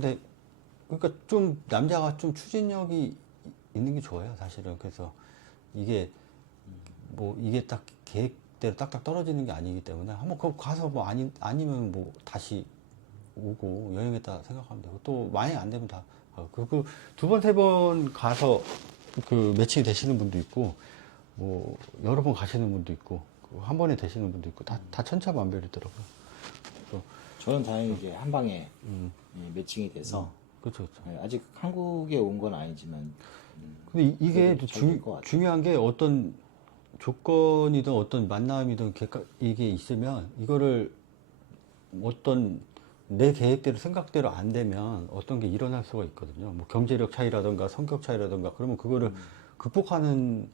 근데 그러니까 좀 남자가 좀 추진력이 있는 게 좋아요, 사실은. 그래서 이게 뭐 이게 딱 계획대로 딱딱 떨어지는 게 아니기 때문에 한번 그 가서 뭐 아니면 뭐 다시 오고 여행했다 생각하면 되고 또 만약에 안 되면 다 그 두 번 세 번 가서 그 매칭이 되시는 분도 있고 뭐 여러 번 가시는 분도 있고 한 번에 되시는 분도 있고 다 천차만별이더라고요. 그래서 저는 다행히 이제 한 방에 매칭이 돼서 그렇죠, 그렇죠. 예, 아직 한국에 온 건 아니지만 근데 이게 그래도 잘될것 같아요. 중요한 게 어떤 조건이든 어떤 만남이든 이게 있으면 이거를 어떤 내 계획대로 생각대로 안 되면 어떤 게 일어날 수가 있거든요. 뭐 경제력 차이라든가 성격 차이라든가 그러면 그거를 극복하는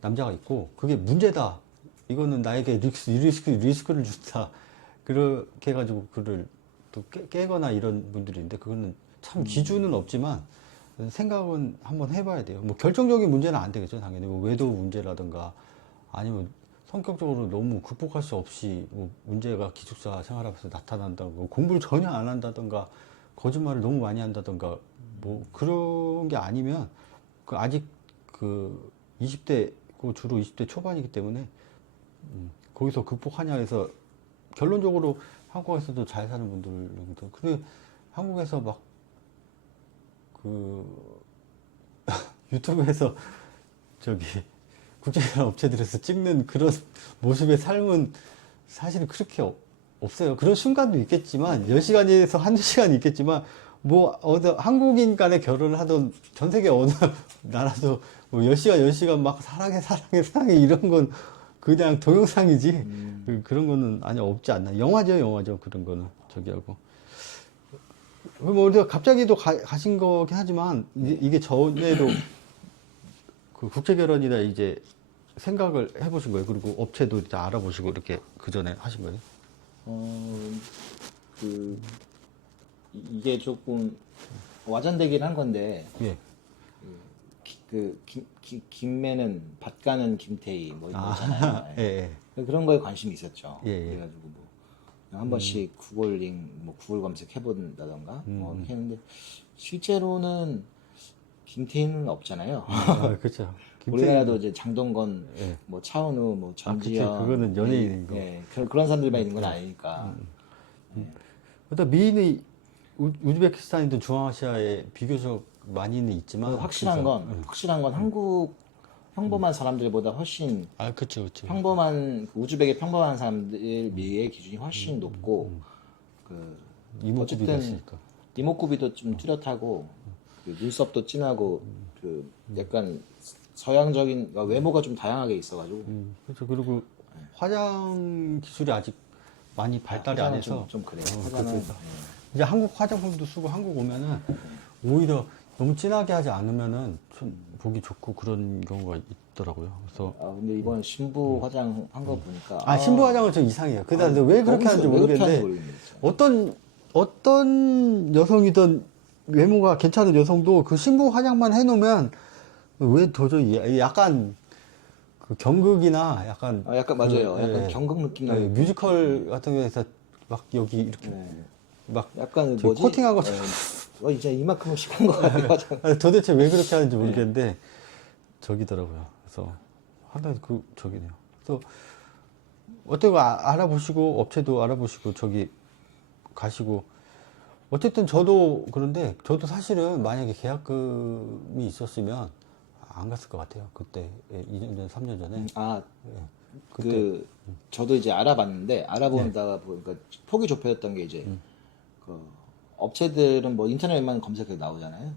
남자가 있고 그게 문제다. 이거는 나에게 리스크를 준다. 그렇게 해가지고 그를 또 깨거나 이런 분들이 있는데 그거는 참 기준은 없지만 생각은 한번 해봐야 돼요. 뭐 결정적인 문제는 안 되겠죠, 당연히. 뭐 외도 문제라든가 아니면 성격적으로 너무 극복할 수 없이 뭐 문제가 기숙사 생활하면서 나타난다고 공부를 전혀 안 한다든가 거짓말을 너무 많이 한다든가 뭐 그런 게 아니면 그 아직 그 20대고 주로 20대 초반이기 때문에 거기서 극복하냐 해서 결론적으로 한국에서도 잘 사는 분들이거든. 근데 한국에서 막 그 유튜브에서 저기 국제기관 업체들에서 찍는 그런 모습의 삶은 사실은 그렇게 없어요. 그런 순간도 있겠지만 10시간에서 한두 시간이 있겠지만 뭐 한국인 간에 결혼을 하던 전 세계 어느 나라도 뭐 10시간 10시간 막 사랑해 이런 건 그냥 동영상이지. 그런 거는 아니 없지 않나. 영화죠 그런 거는 저기하고. 뭐 우리가 갑자기도 가신 거긴 하지만 이게 전에도 그 국제 결혼이나 이제 생각을 해보신 거예요. 그리고 업체도 이제 알아보시고 이렇게 그 전에 하신 거예요. 그 이게 조금 와전되긴 한 건데 예. 김매는 밭가는 김태희 뭐 이런 거 있잖아요. 예, 그런 거에 관심이 있었죠. 예, 예. 그래가지고 뭐 한 번씩 구글 검색해본다던가 뭐 이렇게 했는데 실제로는 김태희는 없잖아요. 그렇죠. 우리나라도 이제 장동건, 예. 뭐 차은우, 뭐 그치. 전지현, 그거는 연예인이고. 예, 그런 사람들만 있는 건 아니니까. 일단 미인이 우즈베키스탄이든 중앙아시아에 비교적 많이는 있지만 확실한 건 한국 평범한 사람들보다 훨씬 그렇죠, 그렇죠. 평범한 우즈벡의 평범한 사람들 미의 기준이 훨씬 높고 그 이목구비가 어쨌든 있으니까. 이목구비도 좀 뚜렷하고 그 눈썹도 진하고 그 약간 서양적인 외모가 좀 다양하게 있어가지고 그렇죠. 그리고 화장 기술이 아직 많이 발달이 안 해서 좀 그래요. 그래서 화장은 이제 한국 화장품도 쓰고 한국 오면은 오히려 너무 진하게 하지 않으면은 좀 보기 좋고 그런 경우가 있더라고요. 그래서 근데 이번 신부 화장 한 거 보니까 신부 화장은 좀 이상해요. 그다음에 왜 그렇게 하는지 모르겠는데 어떤 여성이든 외모가 괜찮은 여성도 그 신부 화장만 해놓으면 왜 도저히 약간 그 경극이나 약간 약간 맞아요. 약간 경극 느낌 나요. 뮤지컬 같은 경우에서 막 여기 이렇게 막 약간 저기 뭐지? 코팅한 것처럼 이제 이만큼은 심한 것 같아요. 화장. 도대체 왜 그렇게 하는지 모르겠는데 저기더라고요. 그래서 하나 저기네요. 그래서 어떻게 알아보시고 업체도 알아보시고 저기 가시고 어쨌든 저도 그런데 저도 사실은 만약에 계약금이 있었으면 안 갔을 것 같아요. 그때 2년 전, 3년 전에. 저도 이제 알아봤는데 알아보다가 보니까 폭이 좁혀졌던 게 이제 그 업체들은 뭐 인터넷만 검색해 나오잖아요.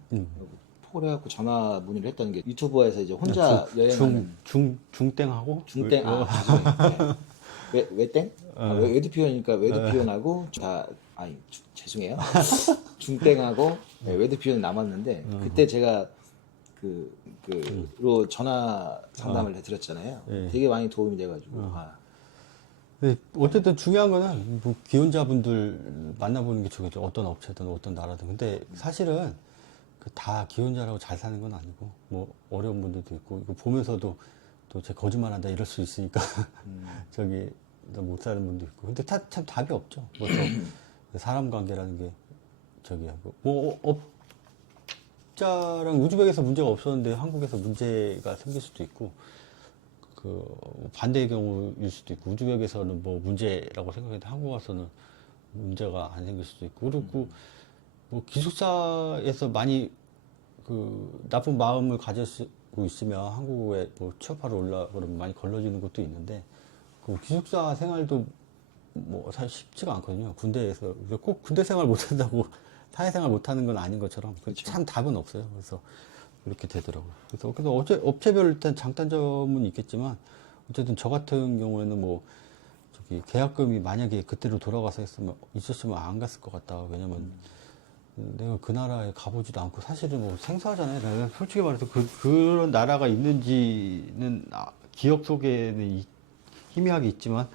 폭을 해갖고 전화 문의를 했던 게 유튜버에서 이제 혼자 여행하는 중땡하고 중땡 외땡 외드 피온이니까 외드 피온하고 죄송해요. 중땡하고 외드 피온 남았는데 그때 제가 로 전화 상담을 해드렸잖아요. 되게 많이 도움이 돼가지고. 네, 어쨌든 중요한 거는 뭐 기혼자분들 만나보는 게 좋겠죠. 어떤 업체든 어떤 나라든. 근데 사실은 다 기혼자라고 잘 사는 건 아니고 뭐 어려운 분들도 있고 이거 보면서도 또 제 거짓말한다 이럴 수 있으니까 저기 못 사는 분도 있고. 근데 참 답이 없죠. 뭐 사람 관계라는 게 저기 하고 뭐 업자랑 우즈벡에서 문제가 없었는데 한국에서 문제가 생길 수도 있고 그 반대의 경우일 수도 있고 우즈벡에서는 뭐 문제라고 생각했는데 한국 와서는 문제가 안 생길 수도 있고 그리고 뭐 기숙사에서 많이 그 나쁜 마음을 가지고 있으면 한국에 뭐 취업하러 올라 그러면 많이 걸러지는 것도 있는데 그 기숙사 생활도 뭐 사실 쉽지가 않거든요. 군대에서 꼭 군대 생활 못한다고 사회생활 못하는 건 아닌 것처럼 참 답은 없어요. 그래서 이렇게 되더라고요. 그래서 업체별 일단 장단점은 있겠지만 어쨌든 저 같은 경우에는 뭐 저기 계약금이 만약에 그때로 돌아가서 있었으면 안 갔을 것 같다. 왜냐면 내가 그 나라에 가보지도 않고 사실은 뭐 생소하잖아요. 내가 솔직히 말해서 그런 나라가 있는지는 기억 속에는 희미하게 있지만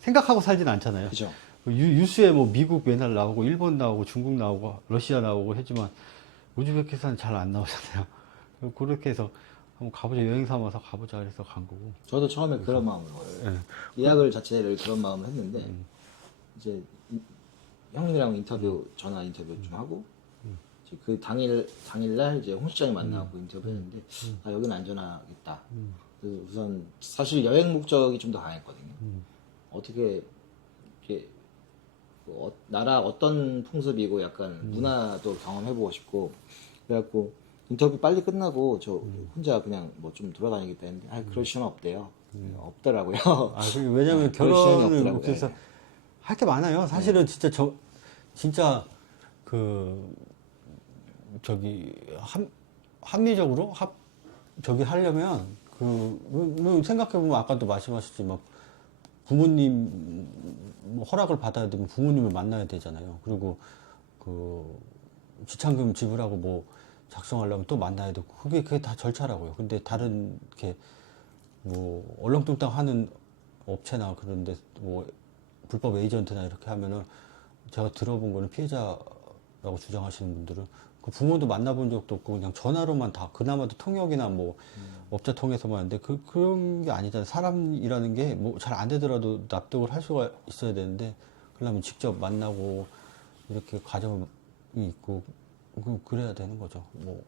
생각하고 살진 않잖아요. 그죠. 뉴스에 뭐 미국 맨날 나오고 일본 나오고 중국 나오고 러시아 나오고 하지만 우즈베키스탄은 잘 안 나오잖아요. 그렇게 해서 한번 가보자 여행 삼아서 가보자 해서 간 거고. 저도 처음에 그런 마음으로 예. 예약을 자체를 그런 마음을 했는데 이제 형님이랑 전화 인터뷰 좀 하고 이제 그 당일날 이제 홍 실장이 만나고 인터뷰했는데 아 여기는 안전하겠다. 그래서 우선 사실 여행 목적이 좀 더 강했거든요. 어떻게 이렇게 나라 어떤 풍습이고 약간 문화도 경험해보고 싶고 그래갖고 인터뷰 빨리 끝나고 저 혼자 그냥 뭐 좀 돌아다니겠다 했는데 아 그럴 시간 없대요. 없더라고요. 왜냐면 그럴 시간이 결혼을 없더라고요. 그래서 할 게 많아요. 사실은 진짜 그 저기 합리적으로 저기 하려면 생각해보면 아까도 말씀하셨지만 부모님 뭐 허락을 받아야 되면 부모님을 만나야 되잖아요. 그리고 그 지참금 지불하고 뭐 작성하려면 또 만나야 되고 그게 다 절차라고요. 근데 다른 이렇게 뭐 얼렁뚱땅 하는 업체나 그런데 뭐 불법 에이전트나 이렇게 하면은 제가 들어본 거는 피해자라고 주장하시는 분들은 그 부모도 만나본 적도 없고 그냥 전화로만 다 그나마도 통역이나 뭐 업자 통해서만 하는데 그런 게 아니잖아요. 사람이라는 게 뭐 잘 안 되더라도 납득을 할 수가 있어야 되는데 그러려면 직접 만나고 이렇게 과정이 있고 그래야 되는 거죠. 뭐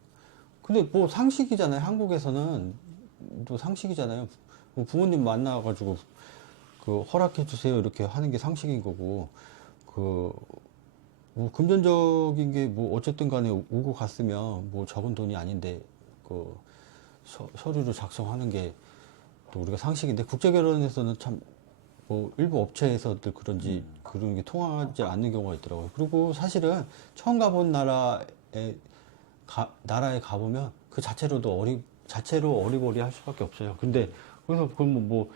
근데 뭐 상식이잖아요. 한국에서는 또 상식이잖아요. 뭐 부모님 만나가지고 그 허락해 주세요 이렇게 하는 게 상식인 거고 뭐 금전적인 게 뭐 어쨌든 간에 오고 갔으면 뭐 적은 돈이 아닌데 그 서류를 작성하는 게 또 우리가 상식인데 국제결혼에서는 참 뭐 일부 업체에서들 그런지 그런 게 통하지 않는 경우가 있더라고요. 그리고 사실은 처음 가본 나라에 가보면 그 자체로 어리버리할 수밖에 없어요. 근데 거기서 그러면 뭐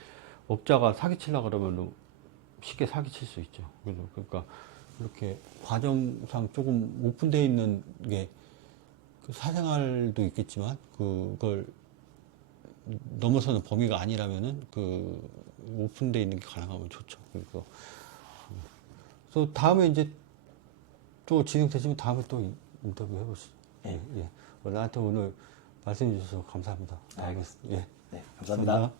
업자가 사기치려고 그러면 쉽게 사기칠 수 있죠. 그러니까 이렇게 과정상 조금 오픈되어 있는 게 그 사생활도 있겠지만 그걸 넘어서는 범위가 아니라면은 그 오픈되어 있는 게 가능하면 좋죠. 그래서 다음에 이제 또 진행되시면 다음에 또 인터뷰 해보시죠. 예. 나한테 오늘 말씀해 주셔서 감사합니다. 알겠습니다. 예. 네, 감사합니다.